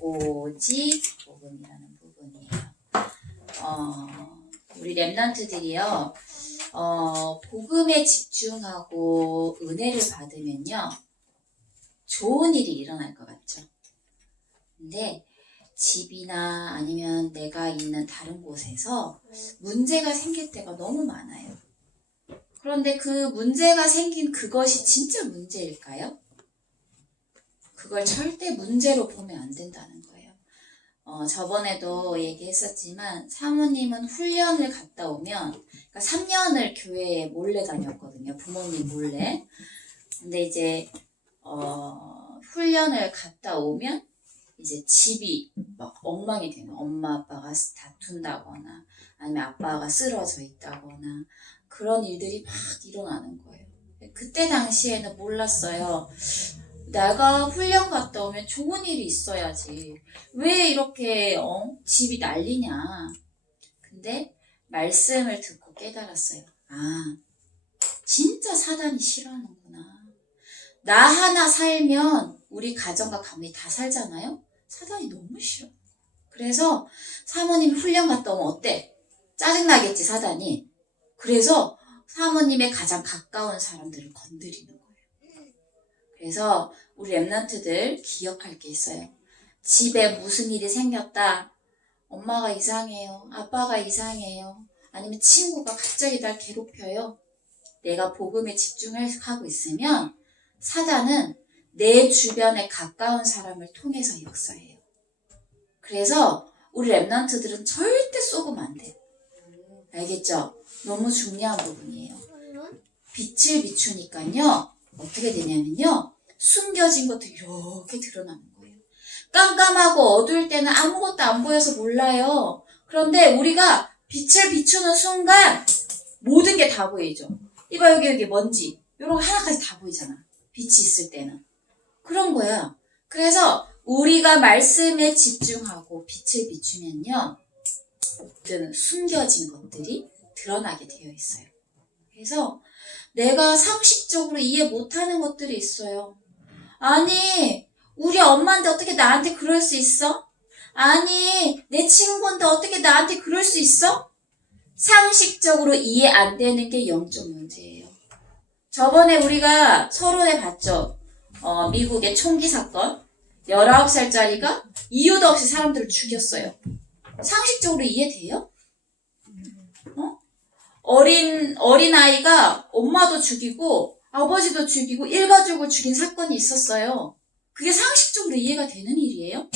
오직 복음이라는 부분이에요. 우리 렘넌트들이요, 복음에 집중하고 은혜를 받으면요, 좋은 일이 일어날 것 같죠. 근데 집이나 아니면 내가 있는 다른 곳에서 문제가 생길 때가 너무 많아요. 그런데 그 문제가 생긴 그것이 진짜 문제일까요? 그걸 절대 문제로 보면 안 된다는 거예요. 저번에도 얘기했었지만 사모님은 훈련을 갔다 오면, 그러니까 3년을 교회에 몰래 다녔거든요. 부모님 몰래. 근데 이제 훈련을 갔다 오면 이제 집이 막 엉망이 되는, 엄마 아빠가 다툰다거나 아니면 아빠가 쓰러져 있다거나 그런 일들이 막 일어나는 거예요. 그때 당시에는 몰랐어요. 내가 훈련 갔다 오면 좋은 일이 있어야지. 왜 이렇게 집이 난리냐. 근데 말씀을 듣고 깨달았어요. 아, 진짜 사단이 싫어하는구나. 나 하나 살면 우리 가정과 가문이 다 살잖아요. 사단이 너무 싫어. 그래서 사모님 훈련 갔다 오면 어때? 짜증나겠지, 사단이. 그래서 사모님의 가장 가까운 사람들을 건드리는 거예요. 그래서 우리 렘넌트들 기억할 게 있어요. 집에 무슨 일이 생겼다. 엄마가 이상해요. 아빠가 이상해요. 아니면 친구가 갑자기 날 괴롭혀요. 내가 복음에 집중하고 있으면 사단은 내 주변에 가까운 사람을 통해서 역사해요. 그래서 우리 렘넌트들은 절대 쏘으면 안 돼요. 알겠죠? 너무 중요한 부분이에요. 빛을 비추니까요. 어떻게 되냐면요. 숨겨진 것도 이렇게 드러나는 거예요. 깜깜하고 어두울 때는 아무것도 안 보여서 몰라요. 그런데 우리가 빛을 비추는 순간 모든 게 다 보이죠. 이봐, 여기 먼지. 이런 거 하나까지 다 보이잖아. 빛이 있을 때는. 그런 거야. 그래서 우리가 말씀에 집중하고 빛을 비추면요. 모든 숨겨진 것들이 드러나게 되어 있어요. 그래서 내가 상식적으로 이해 못하는 것들이 있어요. 아니, 우리 엄마인데 어떻게 나한테 그럴 수 있어? 아니, 내 친구인데 어떻게 나한테 그럴 수 있어? 상식적으로 이해 안 되는 게 영적 문제예요. 저번에 우리가 서론에 봤죠. 미국의 총기 사건. 19살짜리가 이유도 없이 사람들을 죽였어요. 상식적으로 이해돼요? 어린아이가 엄마도 죽이고 아버지도 죽이고 일가족을 죽인 사건이 있었어요. 그게 상식적으로 이해가 되는 일이에요?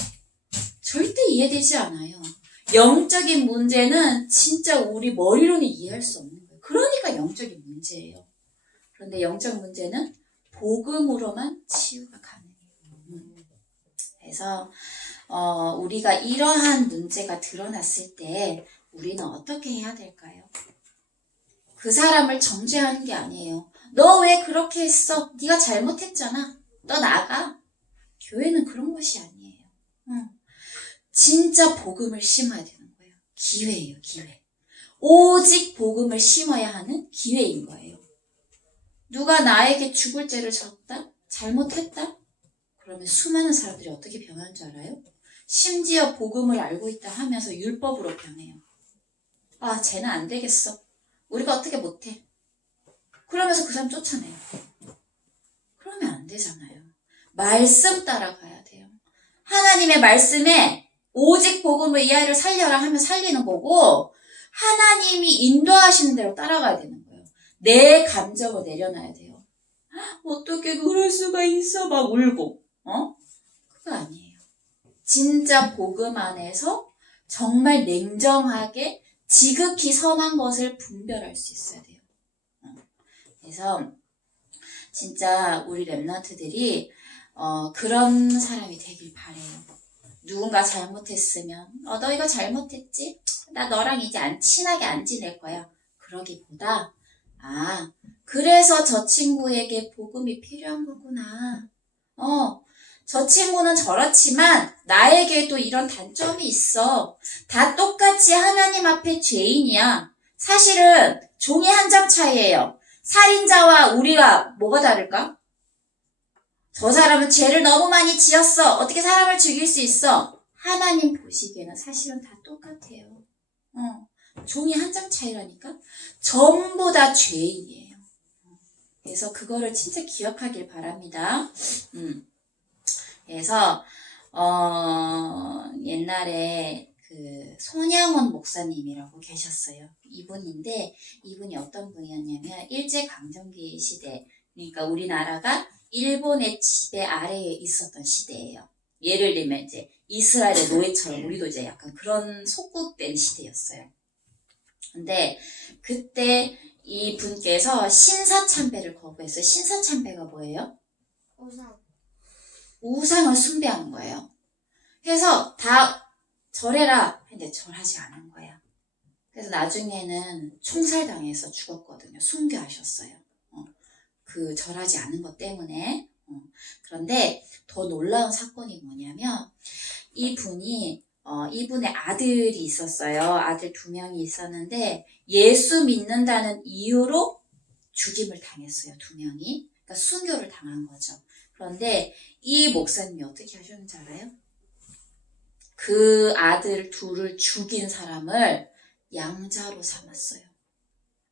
절대 이해되지 않아요. 영적인 문제는 진짜 우리 머리로는 이해할 수 없는 거예요. 그러니까 영적인 문제예요. 그런데 영적 문제는 복음으로만 치유가 가능해요. 그래서 우리가 이러한 문제가 드러났을 때 우리는 어떻게 해야 될까요? 그 사람을 정죄하는 게 아니에요. 너 왜 그렇게 했어? 네가 잘못했잖아. 너 나가. 교회는 그런 것이 아니에요. 진짜 복음을 심어야 되는 거예요. 기회예요, 기회. 오직 복음을 심어야 하는 기회인 거예요. 누가 나에게 죽을 죄를 졌다? 잘못했다? 그러면 수많은 사람들이 어떻게 변하는 줄 알아요? 심지어 복음을 알고 있다 하면서 율법으로 변해요. 아, 쟤는 안 되겠어. 우리가 어떻게 못해. 그러면서 그 사람 쫓아내요. 그러면 안 되잖아요. 말씀 따라가야 돼요. 하나님의 말씀에 오직 복음을 이 아이를 살려라 하면 살리는 거고 하나님이 인도하시는 대로 따라가야 되는 거예요. 내 감정을 내려놔야 돼요. 어떻게 그럴 수가 있어? 막 울고. 그거 아니에요. 진짜 복음 안에서 정말 냉정하게 지극히 선한 것을 분별할 수 있어야 돼요. 그래서 진짜 우리 렘넌트들이 그런 사람이 되길 바래요. 누군가 잘못했으면 너 이거 잘못했지? 나 너랑 이제 친하게 안 지낼 거야. 그러기보다 그래서 저 친구에게 복음이 필요한 거구나. 저 친구는 저렇지만 나에게도 이런 단점이 있어. 다 똑같이 하나님 앞에 죄인이야. 사실은 종이 한 장 차이예요. 살인자와 우리가 뭐가 다를까? 저 사람은 죄를 너무 많이 지었어. 어떻게 사람을 죽일 수 있어? 하나님 보시기에는 사실은 다 똑같아요. 종이 한 장 차이라니까? 전부 다 죄인이에요. 그래서 그거를 진짜 기억하길 바랍니다. 그래서 옛날에 그 손양원 목사님이라고 계셨어요. 이분인데 이분이 어떤 분이었냐면 일제강점기 시대, 그러니까 우리나라가 일본의 지배 아래에 있었던 시대예요. 예를 들면 이제 이스라엘의 노예처럼 우리도 이제 약간 그런 속국된 시대였어요. 근데 그때 이 분께서 신사참배를 거부했어요. 신사참배가 뭐예요? 우상을 숭배하는 거예요. 그래서 다 절해라 했는데 절하지 않은 거예요. 그래서 나중에는 총살당해서 죽었거든요. 순교하셨어요. 그 절하지 않은 것 때문에. 그런데 더 놀라운 사건이 뭐냐면 이분이 이분의 아들이 있었어요. 아들 2명이 있었는데 예수 믿는다는 이유로 죽임을 당했어요. 2명이. 그러니까 순교를 당한 거죠. 그런데 이 목사님이 어떻게 하셨는지 알아요? 그 아들 2을 죽인 사람을 양자로 삼았어요.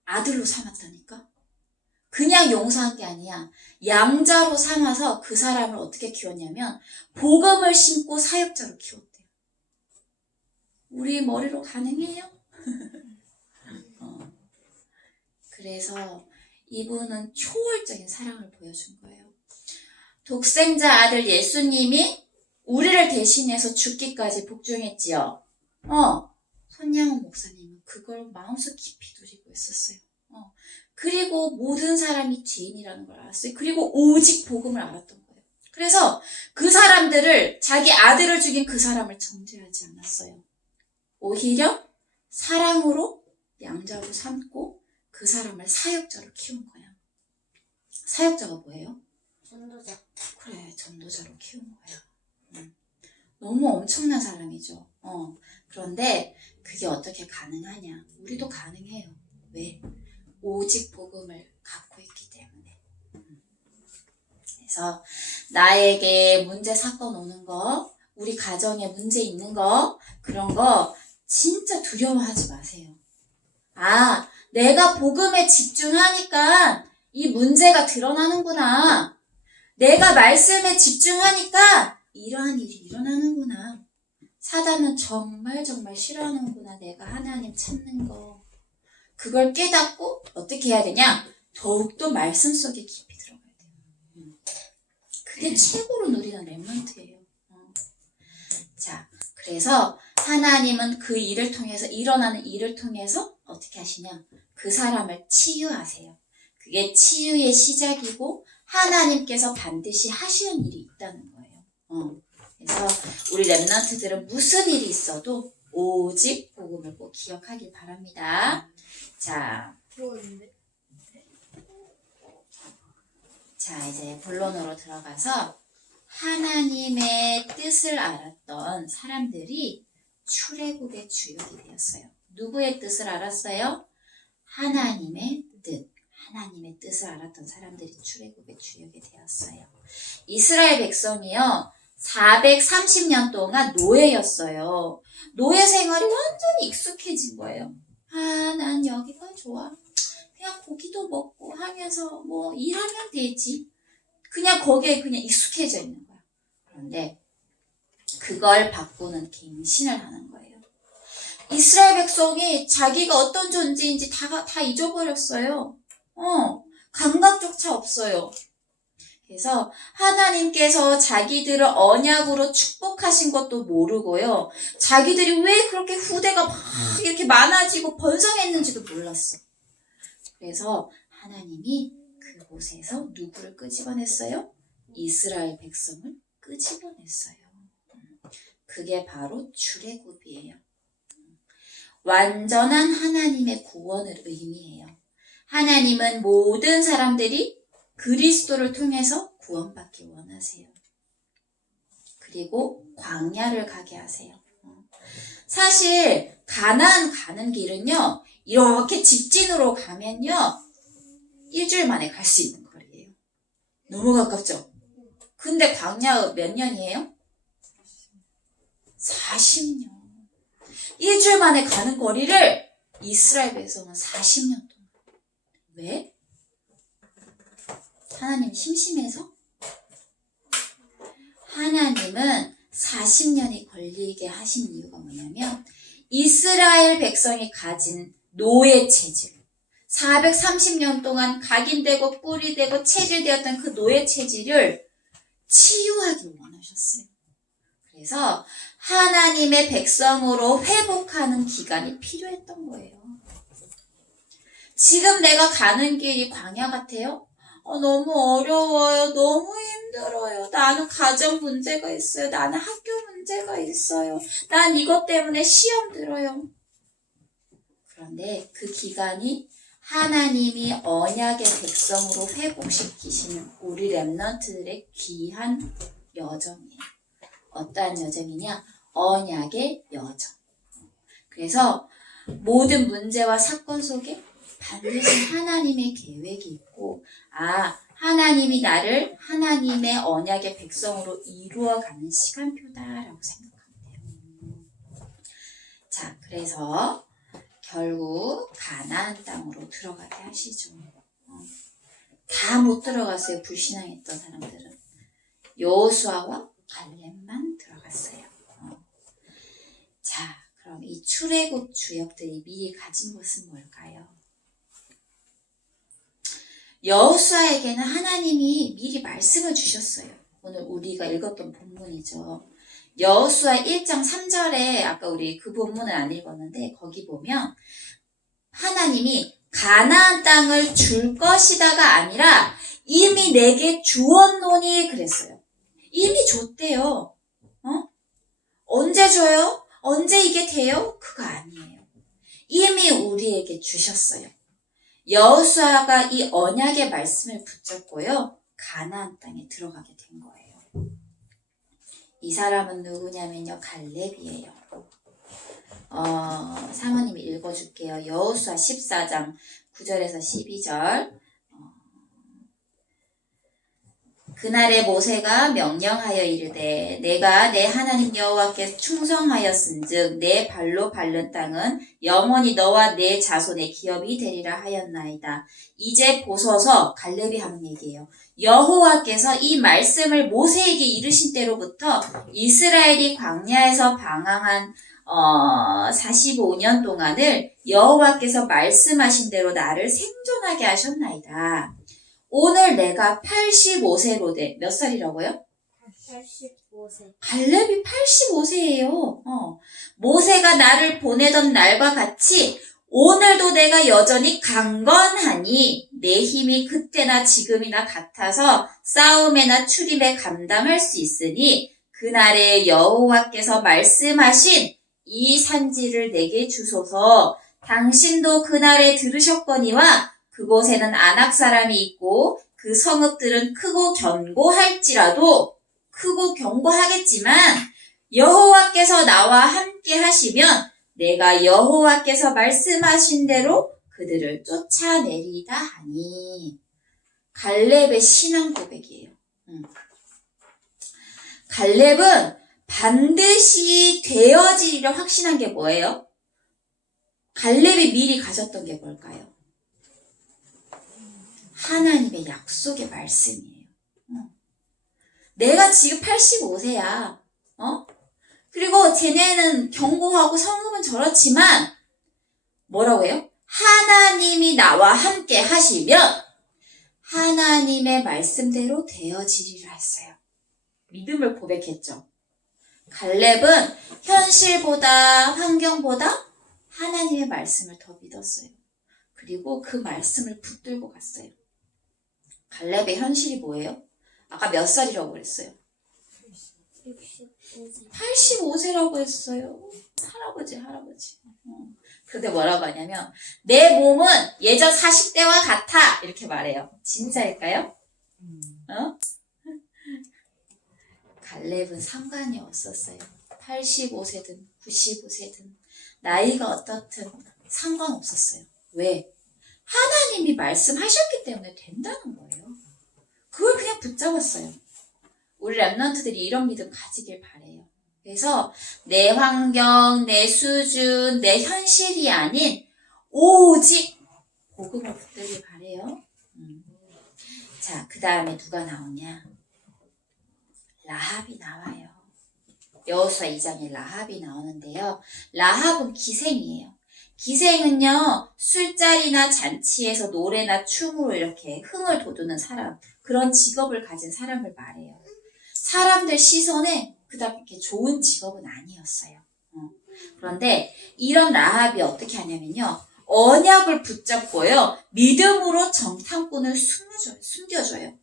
아들로 삼았다니까? 그냥 용서한 게 아니야. 양자로 삼아서 그 사람을 어떻게 키웠냐면 복음을 심고 사역자로 키웠대요. 우리 머리로 가능해요? 그래서 이분은 초월적인 사랑을 보여준 거예요. 독생자 아들 예수님이 우리를 대신해서 죽기까지 복종했지요. 손양원 목사님은 그걸 마음속 깊이 누리고 있었어요. 그리고 모든 사람이 죄인이라는 걸 알았어요. 그리고 오직 복음을 알았던 거예요. 그래서 그 사람들을, 자기 아들을 죽인 그 사람을 정죄하지 않았어요. 오히려 사랑으로 양자로 삼고 그 사람을 사역자로 키운 거야. 사역자가 뭐예요? 전도자. 그래, 전도자로 키운 거야. 너무 엄청난 사람이죠. 그런데 그게 어떻게 가능하냐? 우리도 가능해요. 왜? 오직 복음을 갖고 있기 때문에. 그래서 나에게 문제 사건 오는 거, 우리 가정에 문제 있는 거, 그런 거 진짜 두려워하지 마세요. 내가 복음에 집중하니까 이 문제가 드러나는구나. 내가 말씀에 집중하니까 이러한 일이 일어나는구나. 사단은 정말 싫어하는구나. 내가 하나님 찾는 거. 그걸 깨닫고 어떻게 해야 되냐? 더욱더 말씀 속에 깊이 들어가야 돼요. 그게 최고로 누리는 렘넌트예요. 자, 그래서 하나님은 그 일을 통해서, 일어나는 일을 통해서 어떻게 하시냐? 그 사람을 치유하세요. 그게 치유의 시작이고 하나님께서 반드시 하시는 일이 있다는 거예요. 그래서 우리 렘넌트들은 무슨 일이 있어도 오직 복음을 꼭 기억하길 바랍니다. 자, 이제 본론으로 들어가서 하나님의 뜻을 알았던 사람들이 출애굽의 주역이 되었어요. 누구의 뜻을 알았어요? 하나님의 뜻. 하나님의 뜻을 알았던 사람들이 출애굽의 주역이 되었어요. 이스라엘 백성이요, 430년 동안 노예였어요. 노예 생활이 완전히 익숙해진 거예요. 난 여기가 좋아. 그냥 고기도 먹고 하면서 뭐 일하면 되지. 그냥 거기에 그냥 익숙해져 있는 거야. 그런데 그걸 바꾸는 갱신을 하는 거예요. 이스라엘 백성이 자기가 어떤 존재인지 다 잊어버렸어요. 감각조차 없어요. 그래서 하나님께서 자기들을 언약으로 축복하신 것도 모르고요. 자기들이 왜 그렇게 후대가 막 이렇게 많아지고 번성했는지도 몰랐어. 그래서 하나님이 그곳에서 누구를 끄집어냈어요? 이스라엘 백성을 끄집어냈어요. 그게 바로 출애굽이에요. 완전한 하나님의 구원을 의미해요. 하나님은 모든 사람들이 그리스도를 통해서 구원받기 원하세요. 그리고 광야를 가게 하세요. 사실 가나안 가는 길은요, 이렇게 직진으로 가면요, 일주일 만에 갈 수 있는 거리예요. 너무 가깝죠? 근데 광야 몇 년이에요? 40년. 일주일 만에 가는 거리를 이스라엘 백성은 40년 동안. 왜? 하나님 심심해서? 하나님은 40년이 걸리게 하신 이유가 뭐냐면 이스라엘 백성이 가진 노예 체질, 430년 동안 각인되고 뿌리되고 체질되었던 그 노예 체질을 치유하길 원하셨어요. 그래서 하나님의 백성으로 회복하는 기간이 필요했던 거예요. 지금 내가 가는 길이 광야 같아요? 너무 어려워요. 너무 힘들어요. 나는 가정 문제가 있어요. 나는 학교 문제가 있어요. 난 이것 때문에 시험 들어요. 그런데 그 기간이 하나님이 언약의 백성으로 회복시키시는 우리 렘넌트들의 귀한 여정이에요. 어떠한 여정이냐? 언약의 여정. 그래서 모든 문제와 사건 속에 반드시 하나님의 계획이 있고, 하나님이 나를 하나님의 언약의 백성으로 이루어가는 시간표다라고 생각하면 돼요. 자, 그래서 결국 가나안 땅으로 들어가게 하시죠. 다 못 들어갔어요. 불신앙했던 사람들은. 여호수아와 갈렙만 들어갔어요. 자, 그럼 이 출애굽 주역들이 미리 가진 것은 뭘까요? 여호수아에게는 하나님이 미리 말씀을 주셨어요. 오늘 우리가 읽었던 본문이죠. 여호수아 1장 3절에 아까 우리 그 본문은 안 읽었는데 거기 보면 하나님이 가나안 땅을 줄 것이다가 아니라 이미 내게 주었노니 그랬어요. 이미 줬대요. 언제 줘요? 언제 이게 돼요? 그거 아니에요. 이미 우리에게 주셨어요. 여호수아가 이 언약의 말씀을 붙잡고요. 가나안 땅에 들어가게 된 거예요. 이 사람은 누구냐면요. 갈렙이에요. 사모님이 읽어줄게요. 여호수아 14장 9절에서 12절. 그날에 모세가 명령하여 이르되 내가 내 하나님 여호와께 충성하였은즉 내 발로 밟는 땅은 영원히 너와 내 자손의 기업이 되리라 하였나이다. 이제 보소서. 갈렙이 하는 얘기예요. 여호와께서 이 말씀을 모세에게 이르신 때로부터 이스라엘이 광야에서 방황한 45년 동안을 여호와께서 말씀하신 대로 나를 생존하게 하셨나이다. 오늘 내가 85세로 돼. 몇 살이라고요? 85세. 갈렙이 85세예요. 모세가 나를 보내던 날과 같이 오늘도 내가 여전히 강건하니 내 힘이 그때나 지금이나 같아서 싸움에나 출입에 감당할 수 있으니 그날에 여호와께서 말씀하신 이 산지를 내게 주소서. 당신도 그날에 들으셨거니와 그곳에는 아낙 사람이 있고 그 성읍들은 크고 견고할지라도 크고 견고하겠지만 여호와께서 나와 함께 하시면 내가 여호와께서 말씀하신 대로 그들을 쫓아내리다 하니. 갈렙의 신앙 고백이에요. 갈렙은 반드시 되어지리라 확신한 게 뭐예요? 갈렙이 미리 가졌던 게 뭘까요? 하나님의 약속의 말씀이에요. 내가 지금 85세야. 그리고 쟤네는 견고하고 성읍은 저렇지만 뭐라고 해요? 하나님이 나와 함께 하시면 하나님의 말씀대로 되어지리라 했어요. 믿음을 고백했죠. 갈렙은 현실보다 환경보다 하나님의 말씀을 더 믿었어요. 그리고 그 말씀을 붙들고 갔어요. 갈렙의 현실이 뭐예요? 아까 몇 살이라고 그랬어요? 85세라고 했어요. 할아버지. 그런데 뭐라고 하냐면 내 몸은 예전 40대와 같아 이렇게 말해요. 진짜일까요? 갈렙은 상관이 없었어요. 85세든 95세든 나이가 어떻든 상관없었어요. 왜? 하나님이 말씀하셨기 때문에 된다는 거예요. 그걸 그냥 붙잡았어요. 우리 랩런트들이 이런 믿음 가지길 바래요. 그래서 내 환경, 내 수준, 내 현실이 아닌 오직 복음을 붙들길 바래요. 자, 그 다음에 누가 나오냐? 라합이 나와요. 여호수아 2장에 라합이 나오는데요. 라합은 기생이에요. 기생은요, 술자리나 잔치에서 노래나 춤으로 이렇게 흥을 돋우는 사람, 그런 직업을 가진 사람을 말해요. 사람들 시선에 그다음에 좋은 직업은 아니었어요. 그런데 이런 라합이 어떻게 하냐면요, 언약을 붙잡고요, 믿음으로 정탐꾼을 숨겨줘요.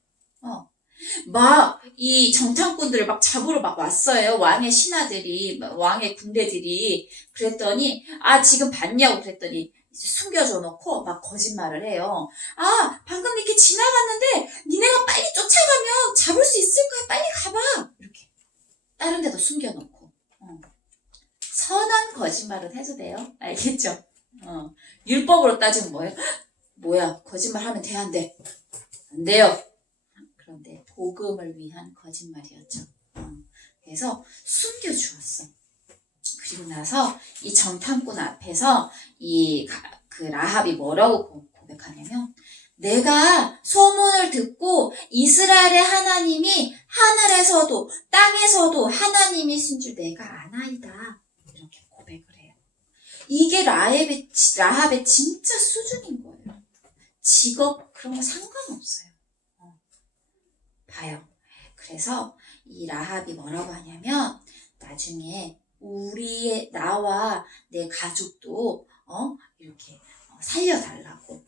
막 이 정탐꾼들을 막 잡으러 막 왔어요. 왕의 신하들이, 왕의 군대들이. 그랬더니 지금 봤냐고 그랬더니 이제 숨겨줘 놓고 막 거짓말을 해요. 방금 이렇게 지나갔는데 니네가 빨리 쫓아가면 잡을 수 있을 거야. 빨리 가봐. 이렇게 다른 데도 숨겨놓고. 선한 거짓말은 해도 돼요. 알겠죠? 율법으로 따지면 뭐예요? 뭐야, 거짓말하면 돼, 안 돼? 안 돼요. 그런데 복음을 위한 거짓말이었죠. 그래서 숨겨주었어. 그리고 나서 이 정탐꾼 앞에서 그 라합이 뭐라고 고백하냐면, 내가 소문을 듣고 이스라엘의 하나님이 하늘에서도 땅에서도 하나님이신 줄 내가 아나이다. 이렇게 고백을 해요. 이게 라합의 진짜 수준인 거예요. 직업 그런 거 상관없어요. 봐요. 그래서 이 라합이 뭐라고 하냐면 나중에 나와 내 가족도 이렇게 살려달라고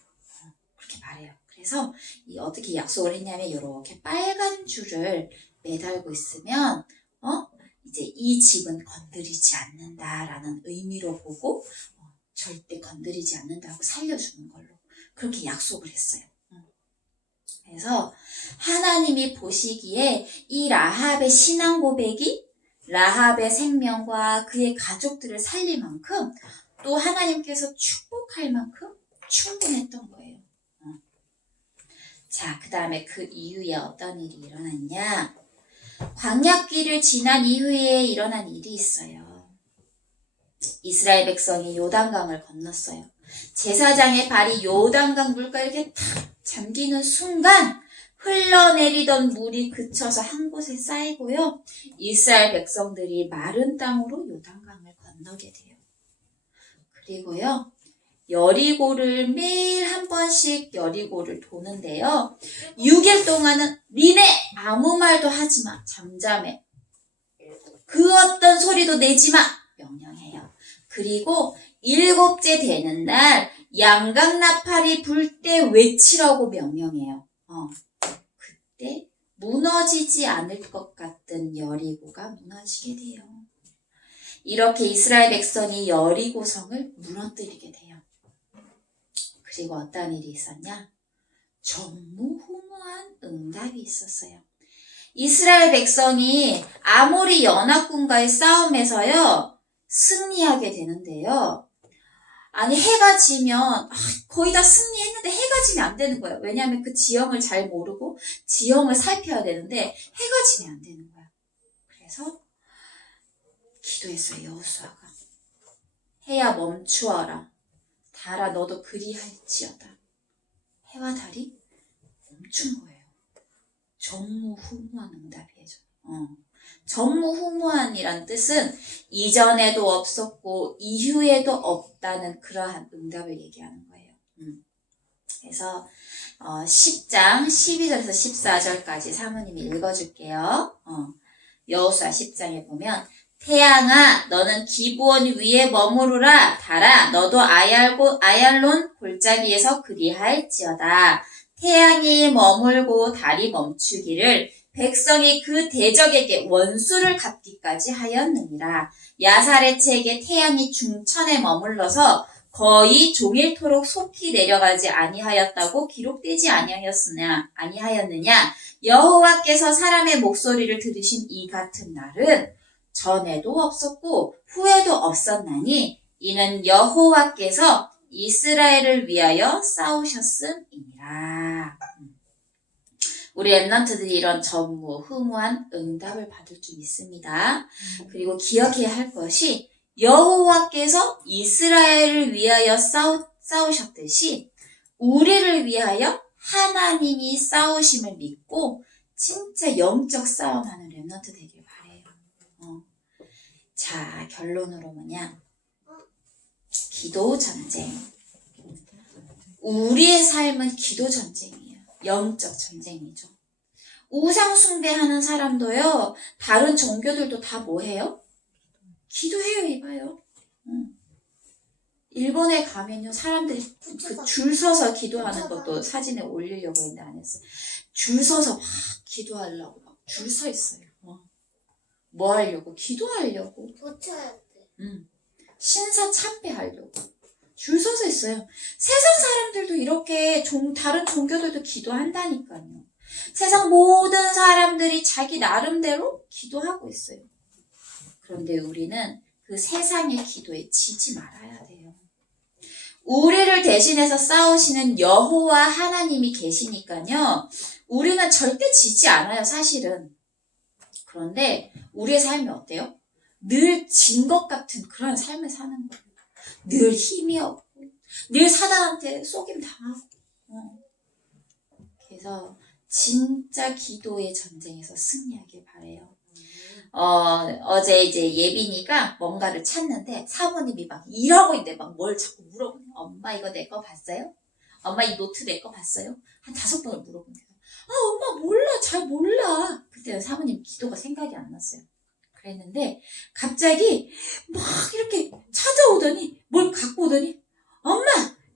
그렇게 말해요. 그래서 어떻게 약속을 했냐면 이렇게 빨간 줄을 매달고 있으면 이제 이 집은 건드리지 않는다라는 의미로 보고 절대 건드리지 않는다고 살려주는 걸로 그렇게 약속을 했어요. 그래서 하나님이 보시기에 이 라합의 신앙 고백이 라합의 생명과 그의 가족들을 살릴 만큼 또 하나님께서 축복할 만큼 충분했던 거예요. 자, 그 다음에 그 이후에 어떤 일이 일어났냐? 광야길을 지난 이후에 일어난 일이 있어요. 이스라엘 백성이 요단강을 건넜어요. 제사장의 발이 요단강 물가에 이렇게 탁 잠기는 순간 흘러내리던 물이 그쳐서 한 곳에 쌓이고요. 이스라엘 백성들이 마른 땅으로 요단강을 건너게 돼요. 그리고요. 여리고를 매일 한 번씩 여리고를 도는데요. 6일 동안은 니네 아무 말도 하지 마. 잠잠해. 그 어떤 소리도 내지 마. 명령해요. 그리고 7째 되는 날 양강나팔이 불 때 외치라고 명령해요. 그때 무너지지 않을 것 같던 여리고가 무너지게 돼요. 이렇게 이스라엘 백성이 여리고성을 무너뜨리게 돼요. 그리고 어떤 일이 있었냐? 전무후무한 응답이 있었어요. 이스라엘 백성이 아모리 연합군과의 싸움에서요. 승리하게 되는데요. 해가 지면 거의 다 승리했는데 해가 지면 안 되는 거예요. 왜냐하면 그 지형을 잘 모르고 지형을 살펴야 되는데 해가 지면 안 되는 거야. 그래서 기도했어요. 여호수아가. 해야 멈추어라. 달아 너도 그리할지어다. 해와 달이 멈춘 거예요. 전무후무한 응답이에요. 전무후무한이란 뜻은 이전에도 없었고 이후에도 없다는 그러한 응답을 얘기하는 거예요. 그래서 10장 12절에서 14절까지 사모님이 읽어줄게요. 여호수아 10장에 보면 태양아 너는 기브온 위에 머무르라. 달아 너도 아얄론 골짜기에서 그리할지어다. 태양이 머물고 달이 멈추기를 백성이 그 대적에게 원수를 갚기까지 하였느니라. 야사렛에게 태양이 중천에 머물러서 거의 종일토록 속히 내려가지 아니하였다고 기록되지 아니하였느냐. 여호와께서 사람의 목소리를 들으신 이 같은 날은 전에도 없었고 후에도 없었나니 이는 여호와께서 이스라엘을 위하여 싸우셨음이니라. 우리 랩런트들이 이런 전무후무한 응답을 받을 줄 믿습니다. 그리고 기억해야 할 것이 여호와께서 이스라엘을 위하여 싸우셨듯이 우리를 위하여 하나님이 싸우심을 믿고 진짜 영적 싸움하는 랩런트 되길 바래요. 자, 결론으로 뭐냐? 기도 전쟁. 우리의 삶은 기도 전쟁이에요. 영적 전쟁이죠. 우상 숭배하는 사람도요, 다른 종교들도 다 뭐 해요? 기도해요, 이봐요. 일본에 가면요, 사람들이 그 줄 서서 기도하는 것도 사진에 올리려고 했는데 안 했어요. 줄 서서 막 기도하려고 막 줄 서 있어요. 뭐 하려고? 기도하려고. 고쳐야 돼. 신사 참배하려고. 줄 서서 있어요. 세상 사람들도 이렇게 다른 종교들도 기도한다니까요. 세상 모든 사람들이 자기 나름대로 기도하고 있어요. 그런데 우리는 그 세상의 기도에 지지 말아야 돼요. 우리를 대신해서 싸우시는 여호와 하나님이 계시니까요. 우리는 절대 지지 않아요, 사실은. 그런데 우리의 삶이 어때요? 늘 진 것 같은 그런 삶을 사는 거예요. 늘 힘이 없고 늘 사단한테 속임 당하고. 그래서 진짜 기도의 전쟁에서 승리하길 바래요. 어제 이제 예빈이가 뭔가를 찾는데 사모님이 막 일하고 있는데 막 뭘 자꾸 물어보네. 엄마 이거 내 거 봤어요? 엄마 이 노트 내 거 봤어요? 한 5번을 물어본대요. 엄마 몰라, 잘 몰라. 그때는 사모님 기도가 생각이 안 났어요. 그랬는데 갑자기 막 이렇게 찾아오더니 뭘 갖고 오더니 엄마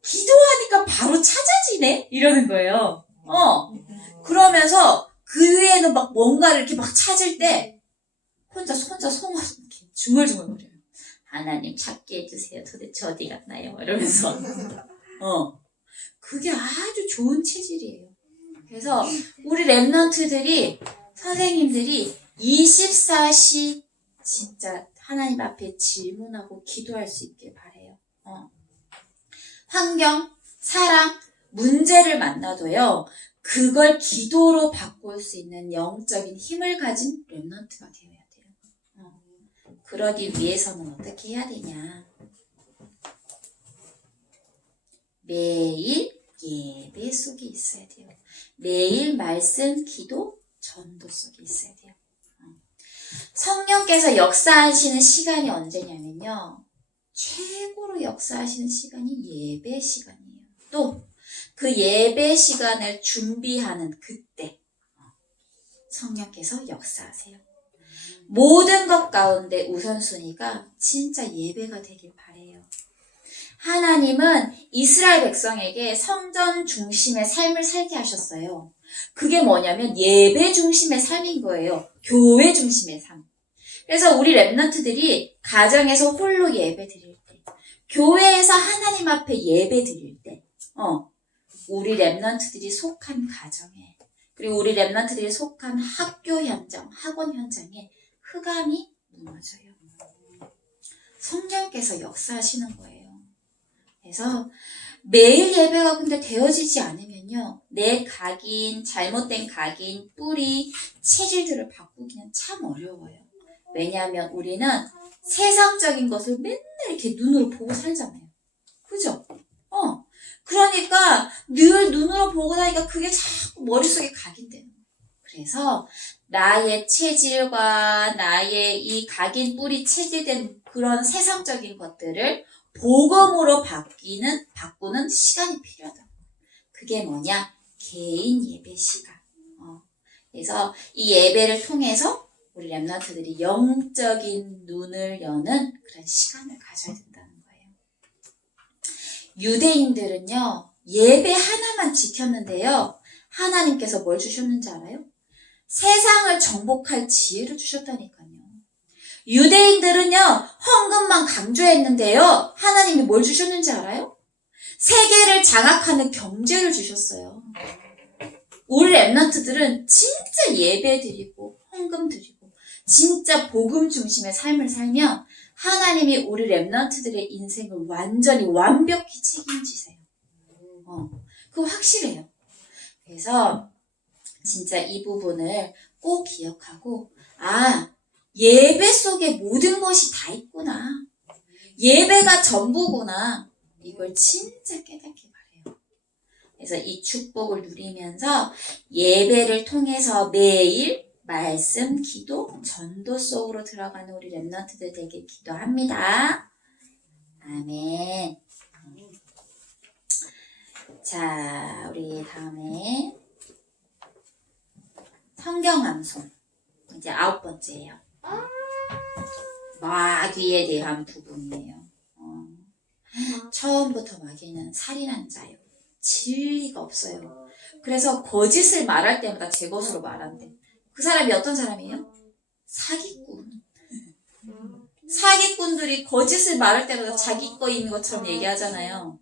기도하니까 바로 찾아지네? 이러는 거예요. 그러면서 그 위에는 막 뭔가를 이렇게 막 찾을 때 혼자 손을 이렇게 중얼중얼거려요. 하나님 찾게 해주세요. 도대체 어디 갔나요? 이러면서. 그게 아주 좋은 체질이에요. 그래서 우리 랩런트들이, 선생님들이 24시 진짜 하나님 앞에 질문하고 기도할 수 있길 바래요. 환경, 사랑, 문제를 만나도요. 그걸 기도로 바꿀 수 있는 영적인 힘을 가진 랩런트가 되어야 돼요. 그러기 위해서는 어떻게 해야 되냐. 매일 예배 속에 있어야 돼요. 매일 말씀, 기도, 전도 속에 있어야 돼요. 성령께서 역사하시는 시간이 언제냐면요. 최고로 역사하시는 시간이 예배 시간이에요. 또 그 예배 시간을 준비하는 그때 성령께서 역사하세요. 모든 것 가운데 우선순위가 진짜 예배가 되길 바래요. 하나님은 이스라엘 백성에게 성전 중심의 삶을 살게 하셨어요. 그게 뭐냐면 예배 중심의 삶인 거예요. 교회 중심의 삶. 그래서 우리 랩런트들이 가정에서 홀로 예배 드릴 때, 교회에서 하나님 앞에 예배 드릴 때, 우리 랩런트들이 속한 가정에, 그리고 우리 랩런트들이 속한 학교 현장, 학원 현장에 흑암이 무너져요. 성령께서 역사하시는 거예요. 그래서 매일 예배가 근데 되어지지 않으면요. 내 각인, 잘못된 각인, 뿌리, 체질들을 바꾸기는 참 어려워요. 왜냐하면 우리는 세상적인 것을 맨날 이렇게 눈으로 보고 살잖아요. 그죠? 그러니까 늘 눈으로 보고 나니까 그게 자꾸 머릿속에 각인되는 거예요. 그래서 나의 체질과 나의 이 각인 뿌리 체질된 그런 세상적인 것들을 복음으로 바꾸는 시간이 필요하다. 그게 뭐냐? 개인 예배 시간. 그래서 이 예배를 통해서 우리 랩런트들이 영적인 눈을 여는 그런 시간을 가져야 된다는 거예요. 유대인들은요, 예배 하나만 지켰는데요, 하나님께서 뭘 주셨는지 알아요? 세상을 정복할 지혜를 주셨다니까요. 유대인들은요, 헌금만 강조했는데요, 하나님이 뭘 주셨는지 알아요? 세계를 장악하는 경제를 주셨어요. 우리 랩런트들은 진짜 예배 드리고, 헌금 드리고, 진짜 복음 중심의 삶을 살면 하나님이 우리 랩런트들의 인생을 완전히 완벽히 책임지세요. 그거 확실해요. 그래서 진짜 이 부분을 꼭 기억하고, 예배 속에 모든 것이 다 있구나. 예배가 전부구나. 이걸 진짜 깨닫기 바래요. 그래서 이 축복을 누리면서 예배를 통해서 매일 말씀, 기도, 전도 속으로 들어가는 우리 랩런트들 되길 기도합니다. 아멘. 자, 우리 다음에 성경 암송. 이제 9번째예요. 마귀에 대한 부분이에요. 처음부터 마귀는 살인한 자요. 진리가 없어요. 그래서 거짓을 말할 때마다 제 것으로 말한대. 그 사람이 어떤 사람이에요? 사기꾼. 사기꾼들이 거짓을 말할 때마다 자기 거인 것처럼 얘기하잖아요.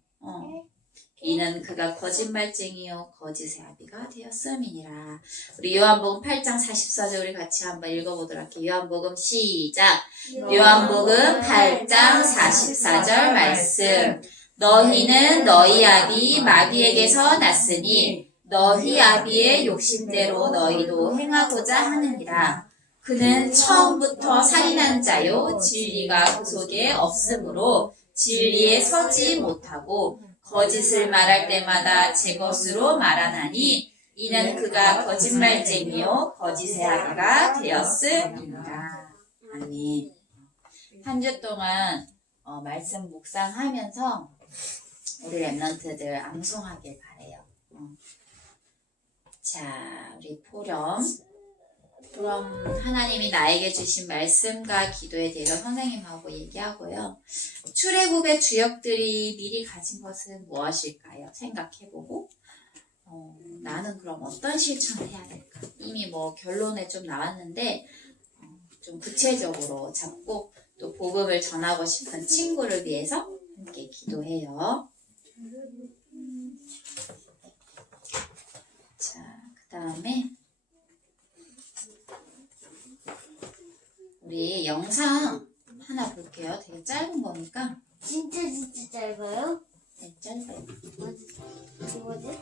이는 그가 거짓말쟁이요 거짓의 아비가 되었음이니라. 우리 요한복음 8장 44절 우리 같이 한번 읽어보도록 할게요. 요한복음 시작. 요한복음 8장 44절 말씀. 너희는 너희 아비 마귀에게서 났으니 너희 아비의 욕심대로 너희도 행하고자 하느니라. 그는 처음부터 살인한 자요 진리가 그 속에 없으므로 진리에 서지 못하고 거짓을 말할 때마다 제 것으로 말하나니 이는 그가 거짓말쟁이요 거짓의 아비가 되었음이니라. 아멘. 한 주 동안 말씀 묵상하면서 우리 랩런트들 암송하길 바래요. 자, 우리 포럼 하나님이 나에게 주신 말씀과 기도에 대해서 선생님하고 얘기하고요. 출애굽의 주역들이 미리 가진 것은 무엇일까요? 생각해보고 나는 그럼 어떤 실천을 해야 될까? 이미 뭐 결론에 좀 나왔는데 좀 구체적으로 잡고 또 복음을 전하고 싶은 친구를 위해서 함께 기도해요. 자, 그 다음에 우리 영상 하나 볼게요. 되게 짧은 거니까. 진짜 짧아요? 네, 짧아요. 뭐지?